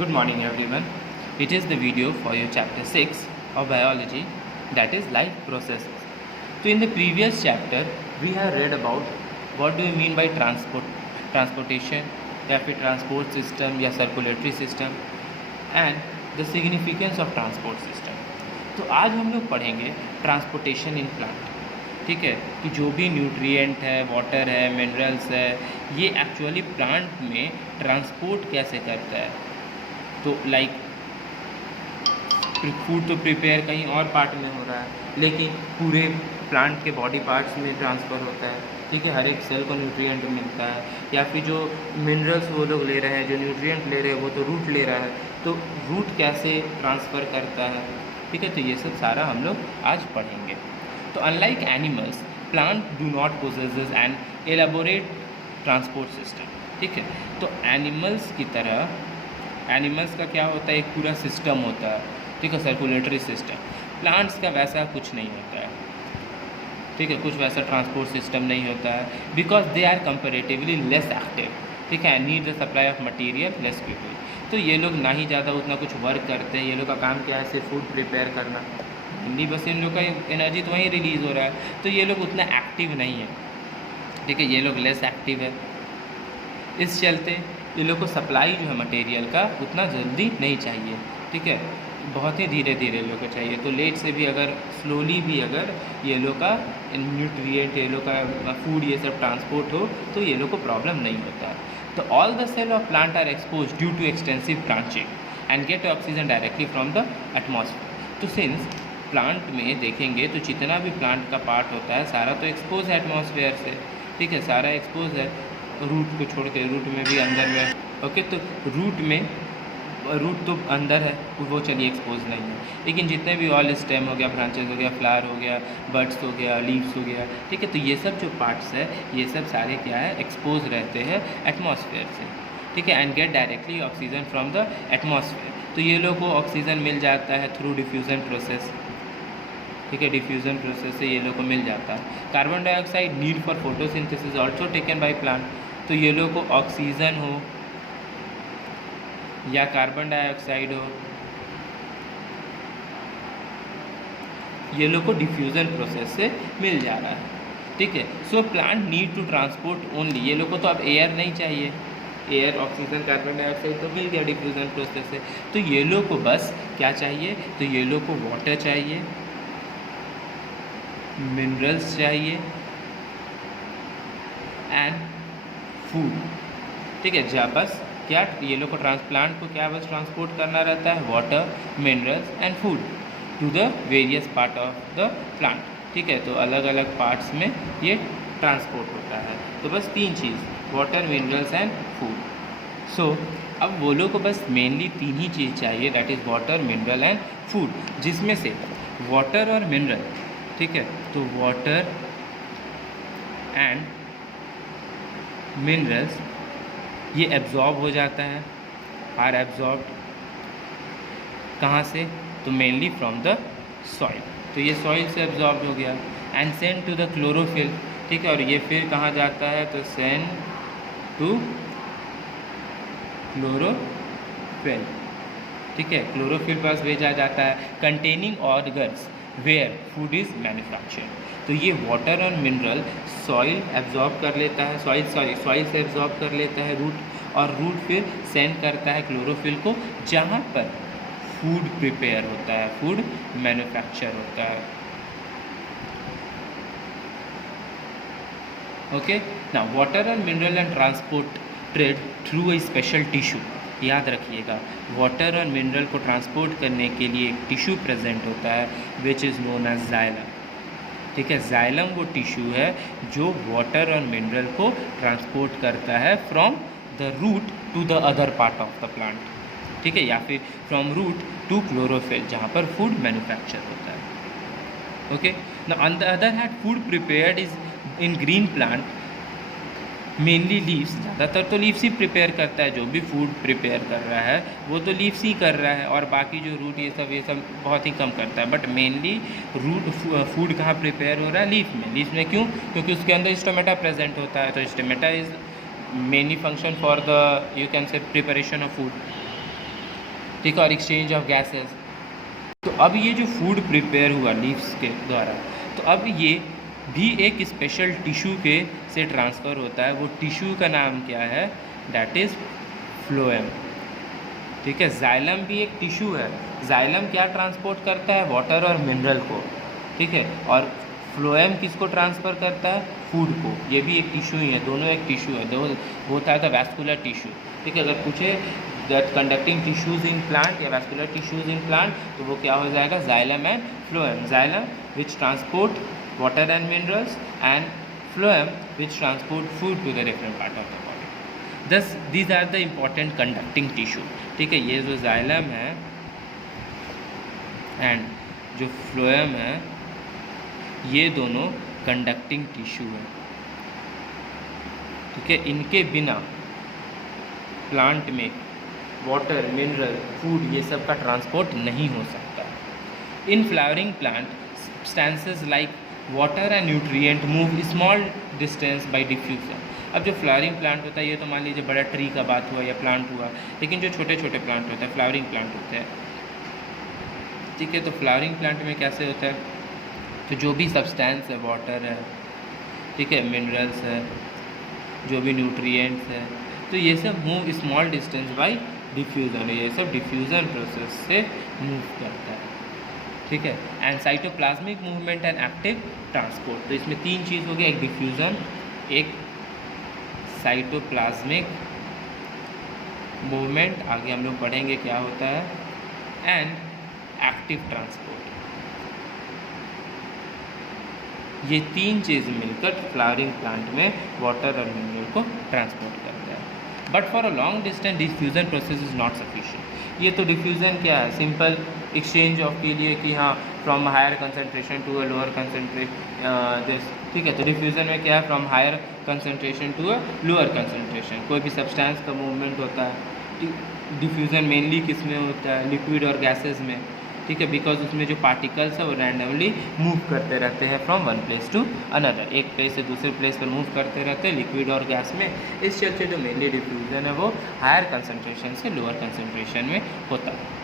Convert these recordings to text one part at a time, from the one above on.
Good morning everyone. It is the video for your chapter 6 of biology, that is life processes. So in the previous chapter we have read about what do we mean by transportation या फिर transport system या circulatory system and the significance of transport system. तो आज हम लोग पढ़ेंगे transportation in plant. ठीक है, कि जो भी न्यूट्रिएंट है, वाटर है, मिनरल्स है, ये एक्चुअली प्लांट में ट्रांसपोर्ट कैसे करता है. तो लाइक फूड तो प्रिपेयर कहीं और पार्ट में हो रहा है, लेकिन पूरे प्लांट के बॉडी पार्ट्स में ट्रांसफ़र होता है. ठीक है, हर एक सेल को न्यूट्रिएंट मिलता है, या फिर जो मिनरल्स वो लोग ले रहे हैं, जो न्यूट्रिएंट ले रहे हैं, वो तो रूट ले रहा है, तो रूट कैसे ट्रांसफ़र करता है. ठीक है, तो ये सब सारा हम लोग आज पढ़ेंगे. तो unlike animals, plant do not possesses an elaborate transport system. ठीक है, तो एनिमल्स की तरह एनिमल्स का क्या होता है, एक पूरा सिस्टम होता है. ठीक है, सर्कुलेटरी सिस्टम. प्लांट्स का वैसा कुछ नहीं होता है. ठीक है, कुछ वैसा ट्रांसपोर्ट सिस्टम नहीं होता है, because they are comparatively less active. ठीक है, need the supply of material less people. तो ये लोग ना ही ज़्यादा उतना कुछ वर्क करते हैं. ये लोग का काम क्या है, सिर्फ फूड प्रिपेयर करना. हिंदी बस इन लोग का एनर्जी तो वहीं रिलीज़ हो रहा है, तो ये लोग उतना एक्टिव नहीं है. ठीक है, ये लोग लेस एक्टिव है. इस चलते ये लोग को सप्लाई जो है मटेरियल का उतना जल्दी नहीं चाहिए. ठीक है, बहुत ही धीरे धीरे लोग को चाहिए. तो लेट से भी अगर स्लोली भी अगर ये लोग का न्यूट्रिएंट, ये लोग का फूड, ये सब ट्रांसपोर्ट हो तो ये लोग को प्रॉब्लम नहीं होता है. तो all the cell of plant are expose due to extensive branching and get oxygen directly from the atmosphere. तो सिंस प्लांट में देखेंगे तो जितना भी प्लांट का पार्ट होता है सारा तो एक्सपोज है एटमॉस्फेयर से. ठीक है, सारा एक्सपोज है, रूट को छोड़ के. रूट में भी अंदर में. ओके, तो रूट तो अंदर है, वो चलिए एक्सपोज नहीं है, लेकिन जितने भी ऑल स्टेम हो गया, ब्रांचेस हो गया, फ्लावर हो गया, बड्स हो गया, लीव्स हो गया. ठीक है, तो ये सब जो पार्ट्स है ये सब सारे क्या है, एक्सपोज रहते हैं एटमॉस्फेयर से. ठीक है, and get directly oxygen from the atmosphere. तो ये लोग को ऑक्सीजन मिल जाता है थ्रू डिफ्यूज़न प्रोसेस. ठीक है, डिफ्यूज़न प्रोसेस से ये लोग को मिल जाता है. Carbon dioxide need for photosynthesis also taken by plant. तो ये लोग को ऑक्सीजन हो या कार्बन डाइऑक्साइड हो, ये लोग को डिफ्यूज़न प्रोसेस से मिल जा रहा है. ठीक है, so plant need to transport only. ये लोग को तो अब एयर नहीं चाहिए, एयर, ऑक्सीजन, कार्बन डाइऑक्साइड तो मिल गया डिफ्यूज़न प्रोसेस से. तो ये लोग को बस क्या चाहिए, तो ये लोग को वाटर चाहिए, मिनरल्स चाहिए एंड फूड. ठीक है, जहाँ बस क्या ये लोग को ट्रांसप्लांट को क्या बस ट्रांसपोर्ट करना रहता है, water, minerals and food to the various part of the plant. ठीक है, तो अलग अलग पार्ट्स में ये ट्रांसपोर्ट होता है. तो बस तीन चीज़, वाटर, मिनरल्स एंड फूड. सो अब वो लोग को बस मेनली तीन ही चीज़ चाहिए, that is water, mineral and food, जिसमें से वाटर और मिनरल. ठीक है, तो वाटर एंड मिनरल्स ये एब्जॉर्ब हो जाता है, आर एब्जॉर्ब कहाँ से, तो मेनली फ्रॉम द सॉइल. तो ये सॉइल से एब्जॉर्ब हो गया and send to the chlorophyll. ठीक है, और ये फिर कहाँ जाता है, तो सेंड टू क्लोरोफिल. ठीक है, क्लोरोफिल पास भेजा जाता है, containing organs where food is manufactured. तो ये वाटर और मिनरल सॉइल एब्जॉर्ब कर लेता है, सॉइल से एब्जॉर्ब कर लेता है रूट, और रूट फिर सेंड करता है क्लोरोफिल को, जहाँ पर फूड प्रिपेयर होता है, फूड मैन्युफैक्चर होता है. ओके, ना water and mineral and transport trade through a special tissue. याद रखिएगा, वाटर और मिनरल को ट्रांसपोर्ट करने के लिए एक टिश्यू प्रेजेंट होता है which is known as xylem. ठीक है, जाइलम वो टिश्यू है जो वाटर और मिनरल को ट्रांसपोर्ट करता है from the root to the other part of the plant. ठीक है, या फिर फ्रॉम रूट टू क्लोरोफिल, जहाँ पर फूड मैन्युफैक्चर होता है. Okay, now on the other hand food prepared is in green plant mainly leaves. ज़्यादातर तो लीव्स ही प्रिपेयर करता है, जो भी फूड प्रिपेयर कर रहा है वो तो लीव्स ही कर रहा है, और बाकी जो रूट ये सब बहुत ही कम करता है. बट मेनली रूट फूड कहाँ प्रिपेयर हो रहा है, लीफ में. लीफ में क्यों, क्योंकि उसके अंदर स्टोमेटा प्रेजेंट होता है. तो stomata is mainly function for the, you can say, preparation of food. ठीक है, और एक्सचेंज ऑफ गैसेस। तो अब ये जो फूड प्रिपेयर हुआ लीव्स के द्वारा, तो अब ये भी एक स्पेशल टिश्यू के से ट्रांसफ़र होता है। वो टिश्यू का नाम क्या है? That is phloem. ठीक है, जाइलम भी एक टिश्यू है। जाइलम क्या ट्रांसपोर्ट करता है? वाटर और मिनरल को। ठीक है, और फ्लोएम किसको ट्रांसफ़र करता है? फूड को। ये भी एक टिश्यू ही है, दोनों एक टिश्यू है, दो होता है द वैस्कुलर टिश्यू। ठीक है, अगर पूछे that conducting tissues in plant या वैस्कुलर टिश्यूज़ इन प्लांट, तो वो क्या हो जाएगा? Xylem and phloem. Xylem which transport water and minerals, and phloem which transport food to the different part of the body. Thus these are the important conducting tissue. ठीक है, ये जो xylem है एंड जो फ्लोएम है, ये दोनों conducting tissue है। ठीक है, इनके बिना प्लांट में वाटर, मिनरल, फूड ये सब का ट्रांसपोर्ट नहीं हो सकता। In flowering plant substances like water and nutrient move small distance by diffusion. अब जो फ्लावरिंग प्लांट होता है, ये तो मान लीजिए बड़ा ट्री का बात हुआ या प्लांट हुआ, लेकिन जो छोटे छोटे प्लांट होते हैं फ्लावरिंग प्लांट होते हैं। ठीक है, तो फ्लावरिंग प्लांट में कैसे होता है? तो जो भी सब्सटेंस है, वाटर है, ठीक है, मिनरल्स है, जो भी न्यूट्रिएंट्स है, तो ये सब move small distance by diffusion. ये सब डिफ्यूज़न प्रोसेस से मूव करता है। ठीक है, and cytoplasmic movement and active transport. तो इसमें तीन चीज़ हो गया, एक डिफ्यूज़न, एक साइटोप्लाज्मिक मूवमेंट, आगे हम लोग पढ़ेंगे क्या होता है, एंड एक्टिव ट्रांसपोर्ट। ये तीन चीज़ मिलकर फ्लावरिंग प्लांट में वाटर और मिनरल को ट्रांसपोर्ट करता है। But for a long distance diffusion process is not sufficient. ये तो डिफ्यूज़न क्या है? सिंपल एक्सचेंज ऑफ के लिए कि हाँ from higher concentration to a lower concentration this. ठीक है, तो डिफ्यूज़न में क्या है? From higher concentration to a lower concentration. कोई भी सब्सटेंस का मूवमेंट होता है, डिफ्यूज़न मेनली किस में होता है? लिक्विड और गैसेस में। ठीक है, बिकॉज उसमें जो पार्टिकल्स है वो रैंडमली मूव करते रहते हैं from one place to another, एक प्लेस से दूसरे प्लेस पर मूव करते रहते हैं लिक्विड और गैस में। इस चलते जो मेनली डिफ्यूज़न है वो हायर कंसनट्रेशन से लोअर कंसनट्रेशन में होता है।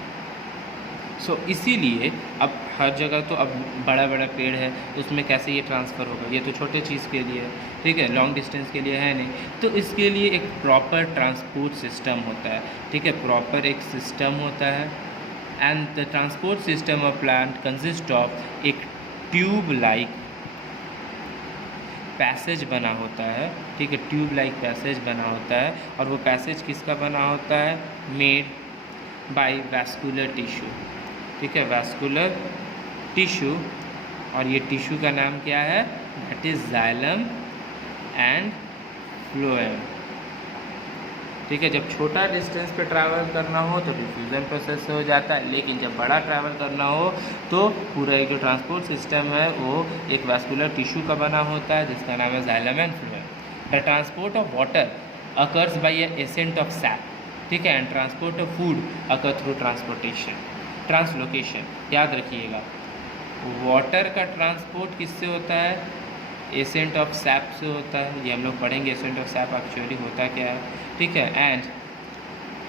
सो इसीलिए अब हर जगह तो अब बड़ा बड़ा पेड़ है, तो उसमें कैसे ये ट्रांसफ़र होगा? ये तो छोटे चीज़ के लिए है, ठीक है, लॉन्ग डिस्टेंस के लिए है नहीं। तो इसके लिए एक प्रॉपर ट्रांसपोर्ट सिस्टम होता है। ठीक है, प्रॉपर एक सिस्टम होता है, and the transport system of plant consist of एक ट्यूब लाइक पैसेज बना होता है। ठीक है, ट्यूब लाइक पैसेज बना होता है, और वो पैसेज किसका बना होता है? Made by vascular tissue. ठीक है, वैस्कुलर टिश्यू, और ये टिश्यू का नाम क्या है? That is xylem and phloem. ठीक है, जब छोटा डिस्टेंस पे ट्रैवल करना हो तो डिफ्यूज़न प्रोसेस से हो जाता है, लेकिन जब बड़ा ट्रैवल करना हो तो पूरा एक जो ट्रांसपोर्ट सिस्टम है वो एक वैस्कुलर टिश्यू का बना होता है, जिसका नाम है xylem and phloem. The transport of water occurs by A ascent of SAP. ठीक है, and transport of food occur through translocation. याद रखिएगा, वाटर का ट्रांसपोर्ट किससे होता है? एसेंट ऑफ सैप से होता है। ये हम लोग पढ़ेंगे एसेंट ऑफ सैप एक्चुअली होता क्या है। ठीक है, एंड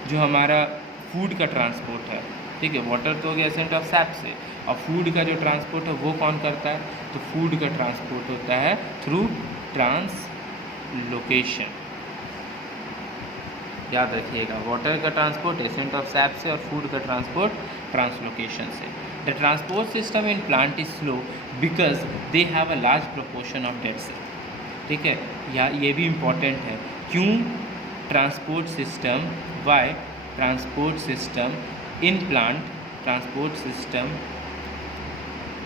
जो हमारा फूड का ट्रांसपोर्ट है, ठीक है, वाटर तो हो गया एसेंट ऑफ सैप से, और फूड का जो ट्रांसपोर्ट है वो कौन करता है? तो फूड का ट्रांसपोर्ट होता है थ्रू ट्रांसलोकेशन। याद रखिएगा, वाटर का ट्रांसपोर्ट एसेंट ऑफ सैप से, और फूड का ट्रांसपोर्ट ट्रांसलोकेशन से। The transport system in plant is slow because they have a large proportion of dead cell. ठीक है, या ये भी इम्पॉर्टेंट है, क्यों transport system, why transport system in plant, transport system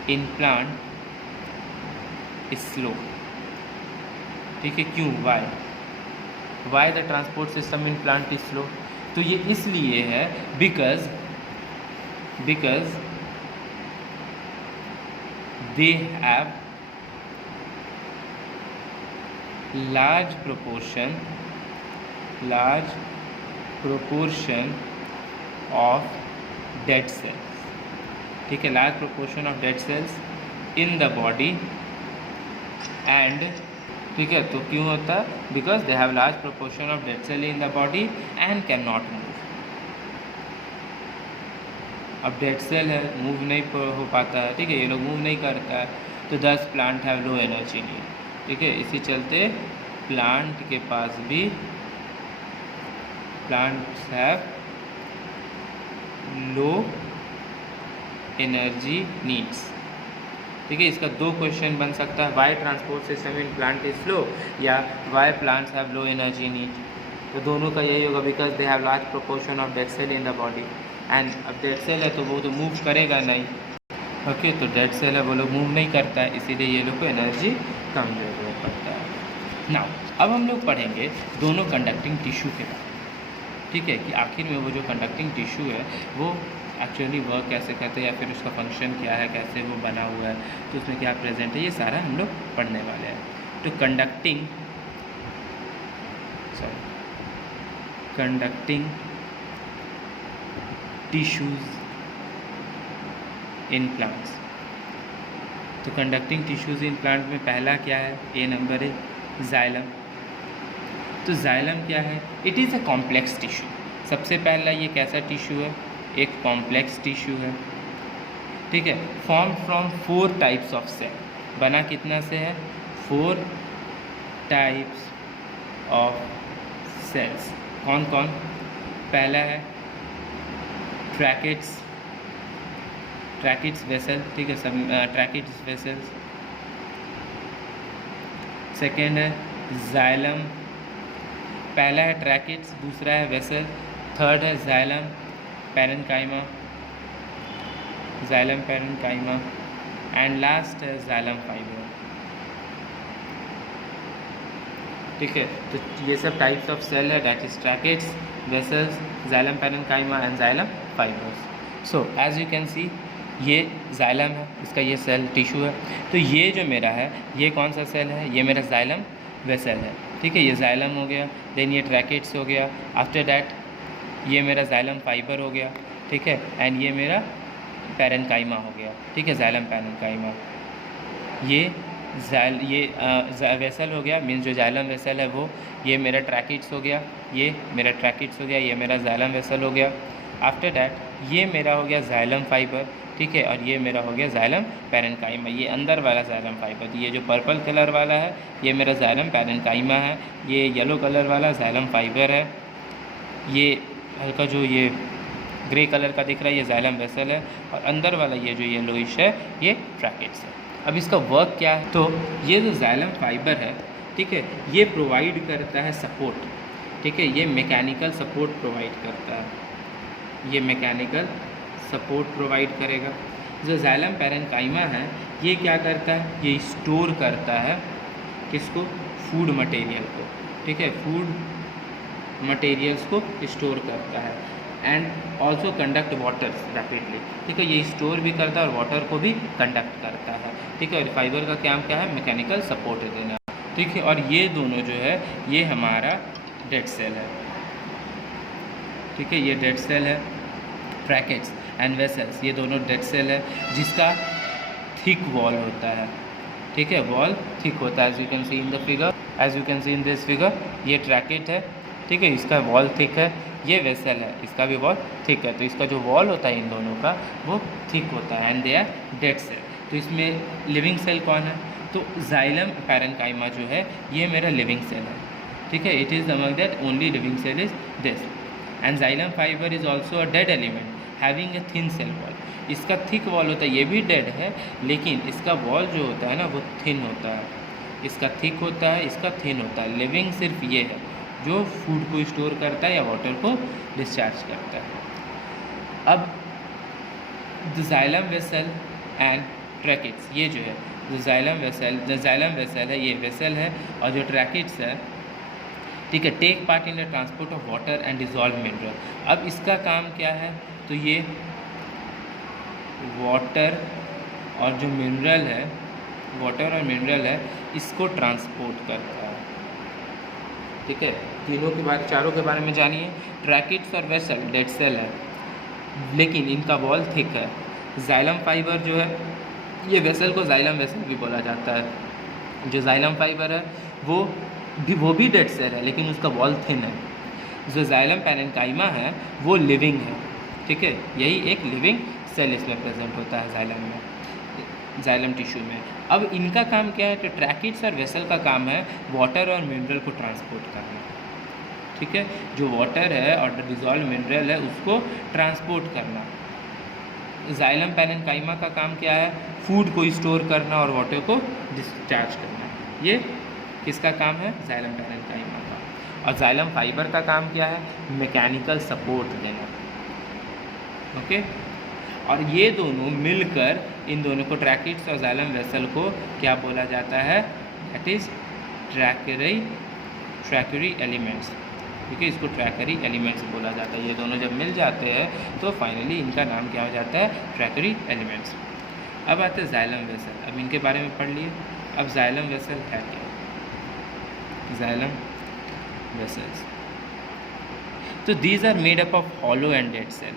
in plant is slow. ठीक है, क्यों? Why the transport system in plant is slow? तो ये इसलिए है because they have large proportion of dead cells। ठीक है, large proportion of dead cells in the body, and ठीक है, तो क्यों होता है? Because they have large proportion of dead cell in the body and cannot move। अब dead cell है, मूव नहीं हो पाता है, ठीक है, ये लोग मूव नहीं करता है, तो 10 plant have low energy need, ठीक है। इसी चलते प्लांट के पास भी plants have low energy needs, ठीक है। इसका 2 क्वेश्चन बन सकता है, why transport system in plant is slow या why plants have low energy need. तो दोनों का यही होगा, because they have large proportion of dead cell in the body, and अब डेड सेल है तो वो तो मूव करेगा नहीं, ओके। तो डेड सेल है, वो लोग मूव नहीं करता है, इसीलिए ये लोग को एनर्जी कम जरूरत पड़ता है। नाउ अब हम लोग पढ़ेंगे दोनों कंडक्टिंग टिश्यू के बारे में, ठीक है, कि आखिर में वो जो कंडक्टिंग टिश्यू है वो एक्चुअली वर्क कैसे करते हैं या फिर उसका फंक्शन क्या है, कैसे वो बना हुआ है, तो उसमें क्या प्रेजेंट है, ये सारा हम लोग पढ़ने वाले हैं। तो कंडक्टिंग टिश्यूज़ इन प्लांट्स। तो कंडक्टिंग टिश्यूज़ इन प्लांट में पहला क्या है, ए नंबर है जाइलम। तो जाइलम क्या है, it is a complex tissue. सबसे पहला ये कैसा टिश्यू है, एक कॉम्प्लेक्स टिश्यू है, ठीक है, form from 4 types of cell. बना कितना से है, 4 टाइप्स ऑफ सेल्स। कौन कौन, पहला है ट्रैकिड्स वेसल, ठीक है, सब ट्रैकिड्स वेसल्स। सेकेंड है जाइलम, पहला है ट्रैकिड्स, दूसरा है वेसल, थर्ड है जाइलम पैरेन्काइमा, एंड लास्ट है जाइलम फाइबर, ठीक है। तो ये सब टाइप्स ऑफ सेल है, that is tracheids, vessels, xylem parenchyma and xylem fibres. So as you can see ये जाइलम है, इसका ये सेल टिश्यू है। तो ये जो मेरा है, ये कौन सा सेल है, ये मेरा जाइलम वेसल है, ठीक है, ये जाइलम हो गया, देन ये ट्रैकिड्स हो गया, आफ्टर दैट ये मेरा जाइलम फाइबर हो गया, ठीक है, एंड ये मेरा पैरेन्काइमा हो गया, ठीक है, जाइलम पैरेन्काइमा। ये वेसल हो गया, मीन्स जो जाइलम वेसल है वो, ये मेरा ट्रैकिड्स हो गया, ये मेरा ट्रैकिड्स हो गया, ये मेरा जाइलम वेसल हो गया। आफ्टर दैट ये मेरा हो गया जाइलम फाइबर, ठीक है, और ये मेरा हो गया जाइलम पैरेन्काइमा, ये अंदर वाला जाइलम फाइबर। ये जो पर्पल कलर वाला है ये मेरा जाइलम पैरेन्काइमा है, ये येलो कलर वाला जाइलम फाइबर है, ये हल्का जो ये ग्रे कलर का दिख रहा है ये जाइलम वेसल है, और अंदर वाला ये जो येलोइश है ये ट्रैकिड्स है। अब इसका वर्क क्या है, तो ये जो जाइलम फाइबर है, ठीक है, ये प्रोवाइड करता है सपोर्ट, ठीक है, ये मैकेनिकल सपोर्ट प्रोवाइड करता है, ये मैकेनिकल सपोर्ट प्रोवाइड करेगा। जो जाइलम पैरेन्काइमा है ये क्या करता है, ये स्टोर करता है किसको, फूड मटेरियल को, ठीक है, फूड मटेरियल्स को स्टोर करता है, and also conduct water rapidly, ठीक है, ये स्टोर भी करता है और वाटर को भी कंडक्ट करता है, ठीक है। और फाइबर का काम क्या है, मैकेनिकल सपोर्ट देना, ठीक है। और ये दोनों जो है ये हमारा डेड सेल है, ठीक है, ये डेड सेल है, ट्रैकिड्स एंड वेसल्स, ये दोनों डेड सेल है जिसका थिक वॉल होता है, ठीक है, वॉल थिक होता है, as you can see in the figure, as you can see in this figure, ये ट्रैकिड है, ठीक है, इसका वॉल थिक है, ये वेसल है, इसका भी वॉल थिक है, तो इसका जो वॉल होता है इन दोनों का वो थिक होता है, and they are dead cell. तो इसमें लिविंग सेल कौन है, तो जाइलम पैरेन्काइमा जो है ये मेरा लिविंग सेल है, ठीक है, it is among that only living cell is this, and xylem fibre is also a dead element having a thin cell wall. इसका थिक वॉल होता है, ये भी डेड है, लेकिन इसका वॉल जो होता है ना वो थिन होता है, इसका थिक होता है, इसका थिन होता है। लिविंग सिर्फ ये है जो फूड को स्टोर करता है या वाटर को डिस्चार्ज करता है। अब the xylem vessel and tracheids, ये जो है द जाइलम वेसल है, ये वेसल है, और जो ट्रैकिड्स है, ठीक है, take part in the transport of water and dissolve mineral. अब इसका काम क्या है, तो ये वाटर और जो मिनरल है, वाटर और मिनरल है, इसको ट्रांसपोर्ट करता है, ठीक है। तीनों के बारे, चारों के बारे में जानिए। ट्रैकिड्स और वेसल डेड सेल है, लेकिन इनका वॉल थिक है। जाइलम फाइबर जो है, ये वेसल को जाइलम वेसल भी बोला जाता है। जो जाइलम फाइबर है वो भी डेड सेल है, लेकिन उसका वॉल थिन है। जो जाइलम पैरेन्काइमा है वो लिविंग है, ठीक है, यही एक लिविंग सेल इसमें प्रेजेंट होता है जाइलम में, जाइलम टिश्यू में। अब इनका काम क्या है, तो ट्रैकिड्स और वेसल का काम है वाटर और मिनरल को ट्रांसपोर्ट करना, ठीक है, जो वाटर है और डिजॉल्व मिनरल है उसको ट्रांसपोर्ट करना। जाइलम पैरेन्काइमा का काम क्या है, फूड को स्टोर करना और वाटर को डिस्चार्ज करना। ये किसका काम है, जाइलम पैरेन्काइमा का। और जाइलम फाइबर का काम क्या है, मैकेनिकल सपोर्ट देना, ओके। और ये दोनों मिलकर इन दोनों को, ट्रैकिड्स और जाइलम वेसल को क्या बोला जाता है, दैट इज ट्रैकरी एलिमेंट्स, ठीक है, इसको ट्रैकरी एलिमेंट्स बोला जाता है। ये दोनों जब मिल जाते हैं तो फाइनली इनका नाम क्या हो जाता है, ट्रैकरी एलिमेंट्स। अब आते हैं जाइलम वेसल, अब इनके बारे में पढ़ लिए। अब जाइलम वेसल है क्या, जाइलम वेसल्स, तो these are made up of hollow and dead cell.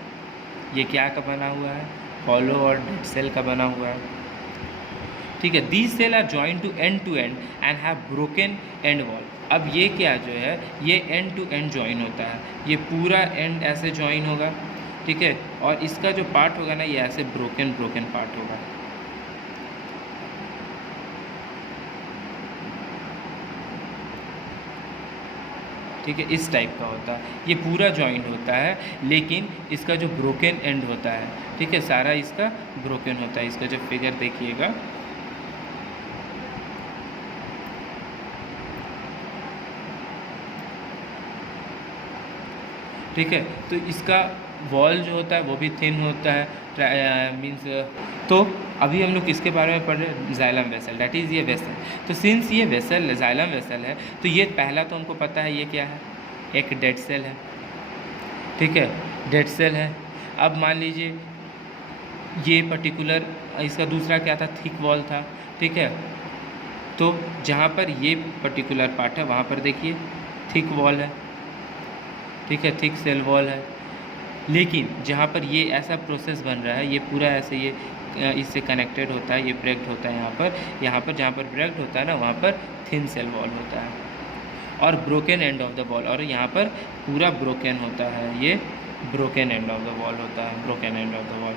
ये क्या का बना हुआ है, हॉलो और डेड सेल का बना हुआ है, ठीक है। These cell are joint to end end have broken end wall. अब ये क्या जो है, ये एंड टू एंड जॉइन होता है, ये पूरा एंड ऐसे जॉइन होगा, ठीक है, और इसका जो पार्ट होगा ना, ये ऐसे ब्रोकन पार्ट होगा, ठीक है, इस टाइप का होता है। ये पूरा जॉइंट होता है, लेकिन इसका जो ब्रोकन एंड होता है, ठीक है, सारा इसका ब्रोकन होता है। इसका जो फिगर देखिएगा, ठीक है, तो इसका वॉल जो होता है वो भी थिन होता है, मीन्स। तो अभी हम लोग किसके बारे में पढ़ रहे हैं, जाइलम वेसल, दैट इज़ ये वेसल। तो सिंस ये वेसल जाइलम वेसल है, तो ये पहला तो हमको पता है ये क्या है, एक डेड सेल है, ठीक है, डेड सेल है। अब मान लीजिए ये पर्टिकुलर, इसका दूसरा क्या था, थिक वॉल था, ठीक है। तो जहाँ पर ये पर्टिकुलर पार्ट है वहाँ पर देखिए थिक वॉल है, ठीक है, थिक सेल वॉल है। लेकिन जहाँ पर ये ऐसा प्रोसेस बन रहा है, ये पूरा ऐसे ये इससे कनेक्टेड होता है, ये ब्रेक्ड होता है यहाँ पर जहाँ पर ब्रेक्ड होता है ना, वहाँ पर थिन सेल वॉल होता है और broken end of the wall, और यहाँ पर पूरा ब्रोकन होता है, ये broken end of the wall होता है, broken end of the wall.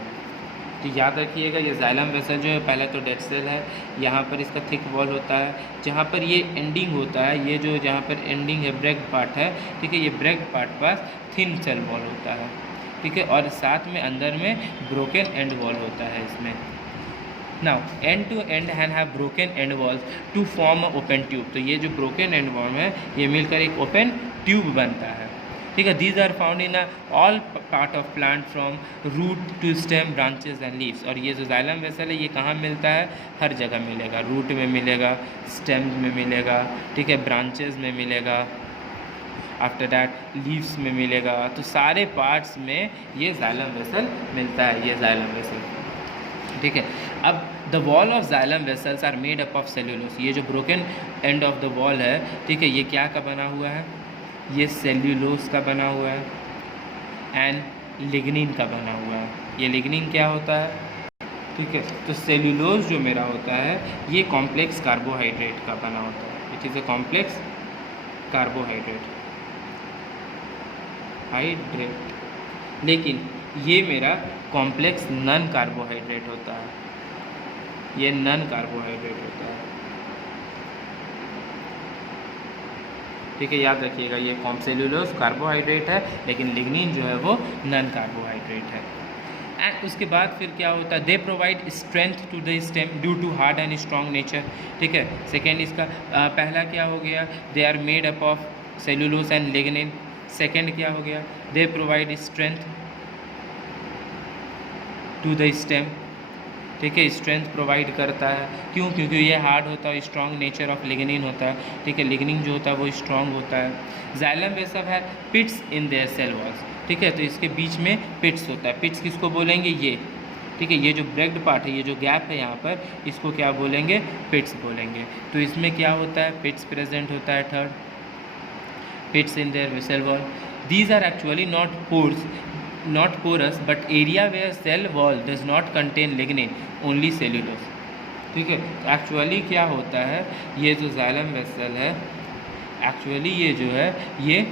तो याद रखिएगा, ये जाइलम वेसल जो है पहले तो डेड सेल है, यहाँ पर इसका थिक वॉल होता है, जहाँ पर ये एंडिंग होता है, ये जो जहाँ पर एंडिंग है ब्रेक्ड पार्ट है, ठीक है, ये ब्रेक्ड पार्ट पास थिन सेल वॉल होता है, ठीक है, और साथ में अंदर में ब्रोकन एंड वॉल होता है इसमें। Now end to end have broken end walls to form a open tube. तो ये जो ब्रोकन एंड वॉल है ये मिलकर एक ओपन ट्यूब बनता है, ठीक है। These are found in all part of plant from root to stem, branches and leaves. और ये जो जाइलम वेसल है ये कहाँ मिलता है, हर जगह मिलेगा, रूट में मिलेगा, स्टेम में मिलेगा, ठीक है, ब्रांचेस में मिलेगा, आफ्टर दैट लीव्स में मिलेगा। तो सारे पार्ट्स में ये जाइलम वेसल मिलता है, ये जाइलम वेसल, ठीक है। अब the wall of xylem vessels are made up of cellulose. ये जो broken end of the wall है, ठीक है, ये क्या का बना हुआ है, ये सेल्यूलोस का बना हुआ है एंड लिग्निन का बना हुआ है। ये लिग्निन क्या होता है, ठीक है, तो सेल्यूलोस जो मेरा होता है ये कॉम्प्लेक्स कार्बोहाइड्रेट का बना होता है, it is a complex carbohydrate, लेकिन ये मेरा कॉम्प्लेक्स नन कार्बोहाइड्रेट होता है, ये नन कार्बोहाइड्रेट होता है, ठीक है, याद रखिएगा। ये सेल्यूलोस कार्बोहाइड्रेट है, लेकिन लिग्निन जो है वो नन कार्बोहाइड्रेट है। एंड उसके बाद फिर क्या होता है, they provide strength to the stem due to hard and strong nature, ठीक है। सेकेंड इसका पहला क्या हो गया, they are made up of cellulose and lignin. Second क्या हो गया, they provide strength to the stem, ठीक है, स्ट्रेंथ प्रोवाइड करता है। क्यों, क्योंकि ये हार्ड होता है, स्ट्रॉन्ग नेचर ऑफ लिग्निन होता है, ठीक है, लिग्निन जो होता है वो स्ट्रॉन्ग होता है। जाइलम वेसल है पिट्स इन देयर सेल वॉल्स, ठीक है, तो इसके बीच में पिट्स होता है। पिट्स किसको बोलेंगे, ये, ठीक है, ये जो ब्रेक्ड पार्ट है, ये जो गैप है यहाँ पर, इसको क्या बोलेंगे, पिट्स बोलेंगे। तो इसमें क्या होता है, पिट्स प्रेजेंट होता है, third pits in their vessel wall. These are actually not porous but area where cell wall does not contain lignin, only cellulose, ठीक है। एक्चुअली क्या होता है, ये जो जाइलम वेसल है एक्चुअली ये जो है ये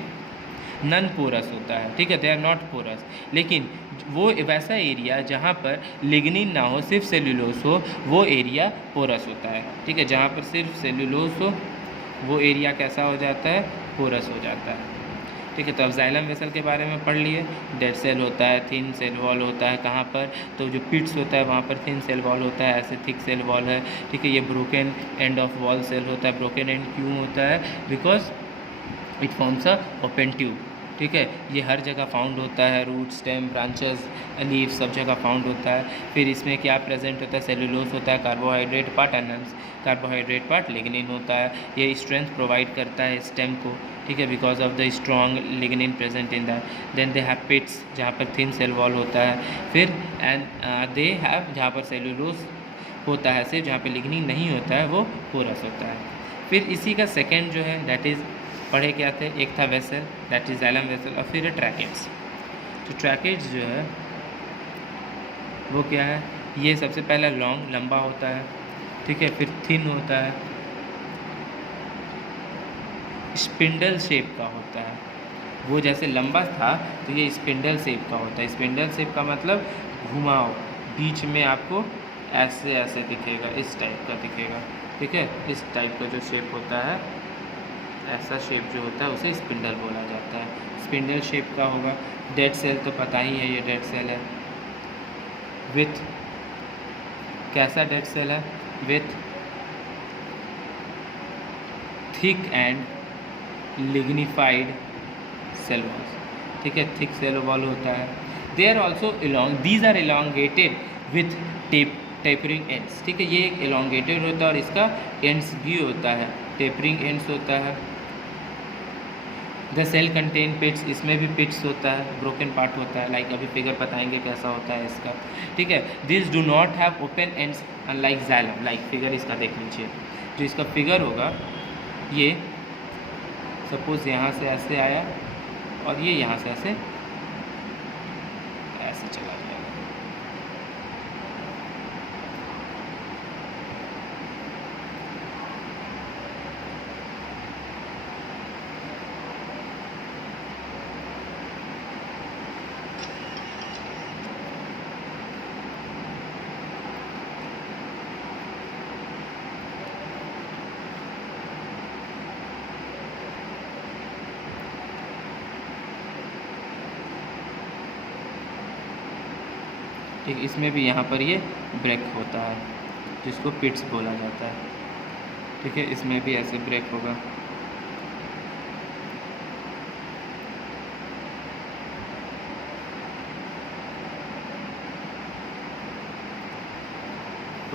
नन पोरस होता है, ठीक है, दे आर नॉट पोरस, लेकिन वो वैसा एरिया जहाँ पर लिग्निन ना हो, सिर्फ सेल्यूलोज हो, वो एरिया पोरस होता है। ठीक है, जहाँ पर सिर्फ सेल्यूलोज हो वो एरिया कैसा हो जाता है, पोरस हो जाता है। ठीक है, तो अब जाइलम वेसल के बारे में पढ़ लिए। डेड सेल होता है, थिन सेल वॉल होता है कहाँ पर, तो जो पिट्स होता है वहाँ पर थिन सेल वॉल होता है, ऐसे थिक सेल वॉल है। ठीक है, ये broken end of wall cell होता है। ब्रोकन एंड क्यों होता है, because it forms a open tube. ठीक है, ये हर जगह फाउंड होता है, रूट, स्टेम, ब्रांचेस, लीफ सब जगह फाउंड होता है। फिर इसमें क्या प्रेजेंट होता है, सेलुलोज होता है, कार्बोहाइड्रेट पार्ट एनम्स, कार्बोहाइड्रेट पार्ट लिग्निन होता है। ये स्ट्रेंथ प्रोवाइड करता है स्टेम को। ठीक है, because of the strong lignin present in that. Then they have pits जहाँ पर थिन सेल वॉल होता है। फिर एंड दे हैव जहाँ पर सेलुलोज होता है सिर्फ, जहाँ पर लिग्निन नहीं होता है वो पोरस होता है। फिर इसी का सेकेंड जो है दैट इज़ पढ़े क्या थे, एक था vessel that is xylem vessel, और फिर ट्रैकेट्स। तो ट्रैकेट्स जो है वो क्या है, ये सबसे पहला लॉन्ग लंबा होता है। ठीक है, फिर थिन होता है, स्पिंडल शेप का होता है। वो जैसे लंबा था तो ये स्पिंडल शेप का होता है। स्पिंडल शेप का मतलब घुमाव, बीच में आपको ऐसे ऐसे दिखेगा, इस टाइप का दिखेगा। ठीक है, इस टाइप का जो शेप होता है, ऐसा शेप जो होता है उसे स्पिंडल बोला जाता है। स्पिंडल शेप का होगा। डेड सेल तो पता ही है, ये डेड सेल है विथ, कैसा डेड सेल है, with thick and lignified cell walls. ठीक है, थिक सेल वॉल होता है। They are also elong, these are elongated with tapering ends. ठीक है, ये एक इलॉन्गेटेड होता है और इसका एंड्स भी होता है, टेपरिंग एंड्स होता है। द सेल कंटेन पिट्स, इसमें भी पिट्स होता है, ब्रोकन पार्ट होता है। लाइक अभी फिगर बताएंगे कैसा होता है इसका। ठीक है, this do not have open ends unlike xylem. Like figure इसका देख लीजिए, जो इसका फिगर होगा, ये सपोज यहाँ से ऐसे आया और ये यहाँ से ऐसे ऐसे चला जाएगा। ठीक, इसमें भी यहाँ पर ये ब्रेक होता है जिसको पिट्स बोला जाता है। ठीक है, इसमें भी ऐसे ब्रेक होगा।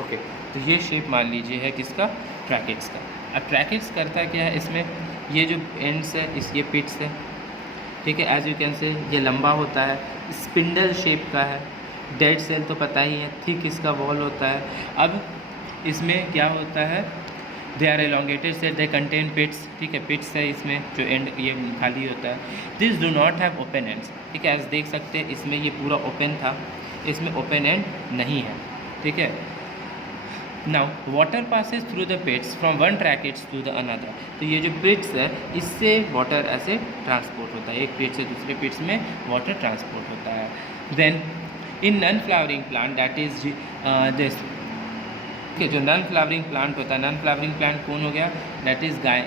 ओके, तो ये शेप मान लीजिए है किसका, ट्रैकेट्स का। अब ट्रैकेट्स करता क्या है, इसमें ये जो एंड्स है इस ये पिट्स है। ठीक है, एज यू कैन से ये लंबा होता है, स्पिंडल शेप का है। डेड सेल तो पता ही है, थिक इसका वॉल होता है। अब इसमें क्या होता है, they are elongated cell, they contain pits. ठीक है, पिट्स है इसमें, जो एंड ये खाली होता है। This do not have open ends. ठीक है, एज देख सकते हैं इसमें ये पूरा ओपन था, इसमें ओपन एंड नहीं है। ठीक है, now water passes through the pits from one tracheids to the another. तो ये जो पिट्स है इससे वाटर ऐसे ट्रांसपोर्ट होता है, एक पिट से दूसरे पिट्स में वाटर ट्रांसपोर्ट होता है। Then in non flowering plant that is this, कि जो नॉन फ्लावरिंग प्लांट होता है, नॉन फ्लावरिंग प्लांट कौन हो गया, दैट इज गाय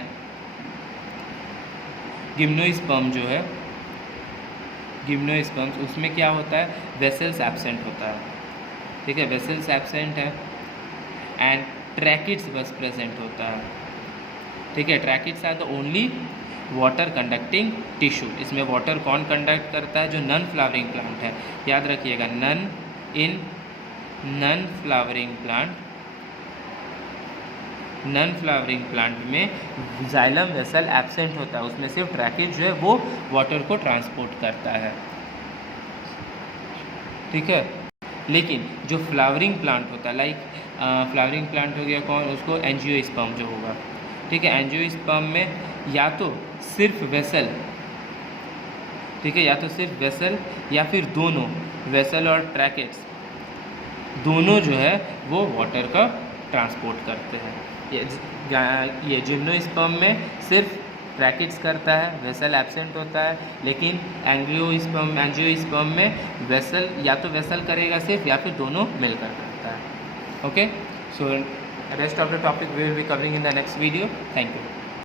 गिम्नोस्पर्म जो है, गिम्नोस्पर्म्स, उसमें क्या होता है, वेसल्स एब्सेंट होता है। ठीक है, वेसल्स एब्सेंट है एंड ट्रैकिट्स बस प्रेजेंट होता है। ठीक है, tracheids are the only water conducting tissue. इसमें वाटर कौन कंडक्ट करता है, जो नॉन फ्लावरिंग प्लांट है। याद रखिएगा, नॉन फ्लावरिंग प्लांट में जाइलम वेसल एब्सेंट होता है, उसमें सिर्फ ट्रैकिट जो है वो वाटर को ट्रांसपोर्ट करता है। ठीक है, लेकिन जो फ्लावरिंग प्लांट होता है, लाइक फ्लावरिंग प्लांट हो गया कौन, उसको एंजियोस्पर्म जो होगा। ठीक है, एंजियोस्पर्म में या तो सिर्फ वेसल, ठीक है, या तो सिर्फ वेसल या फिर दोनों वेसल और ट्रैकेट्स दोनों जो है वो वाटर का ट्रांसपोर्ट करते हैं। ये जिम्नोस्पर्म में सिर्फ ट्रैकिट्स करता है, वेसल एब्सेंट होता है, लेकिन एंजियोस्पर्म में वेसल या तो वेसल करेगा सिर्फ या फिर दोनों मिलकर करता है। Okay, so rest of the topic we will be covering in the next video. Thank you.